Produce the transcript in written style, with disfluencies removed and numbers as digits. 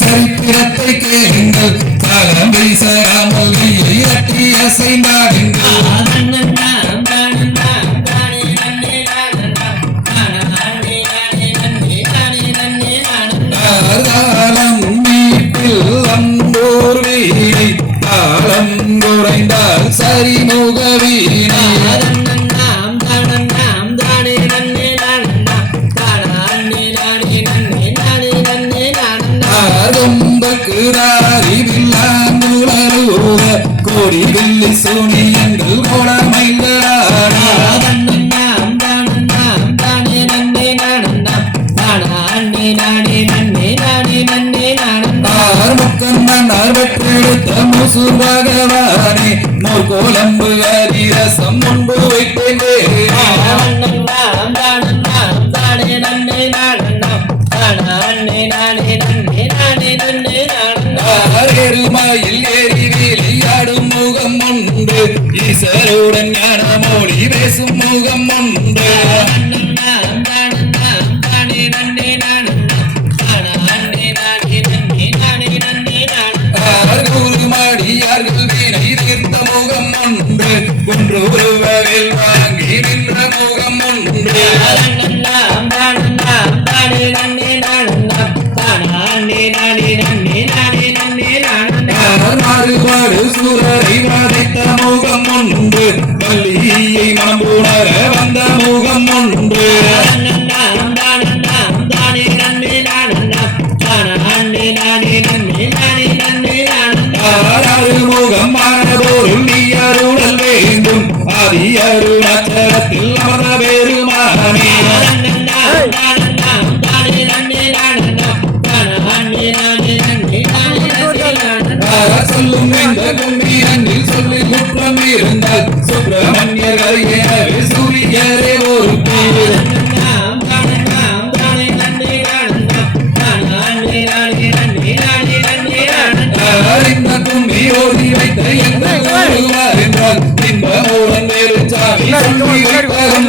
சரித்திரத்தை கேளுங்கள் காலம் வீசராமல் இறக்கி அசைந்தாடுங்கள் காலம் மீட்டில் அன்போர் வீணை காலம் குறைந்தால் சரிமுக வீணை கோடி வெள்ளி சூனியங்கள் பெற்றெடுத்த முசூர் பகவானே கோலம்பு அதிரசம் முன்பு வைத்தேன் எருமையில் ஏறி விளையாடும் முகம் உண்டு ஈசருடன் ஞான மொழி பேசும் முகம் உண்டு மடியார்கள் வீணை தீர்த்த முகம் உண்டு ஒன்று ஒருவரில் வாங்கி நின்ற முகம் உண்டு மாறுபாடு சூரரை வாதைத்த முகம் உண்டு பள்ளியை மனம் உணர வந்த முகம் உண்டு முகம் மாறபோரும் நீ அருளல் வேண்டும் ஆதி அருணாச்சலத்தில் அமர்ந்த பெருமானே சொல்லும் எந்த கும்பீரனில் சொல்லி குற்றம் இருந்தால் சுப்பிரமணியர்கள் எனவே சூரியரே ஒரு பேர் இந்த கும்பி ஓடி வைத்த எந்த கூறுவார் என்றால் இன்பமுடன் வேறு சாமி சொல்லி வைப்பதும்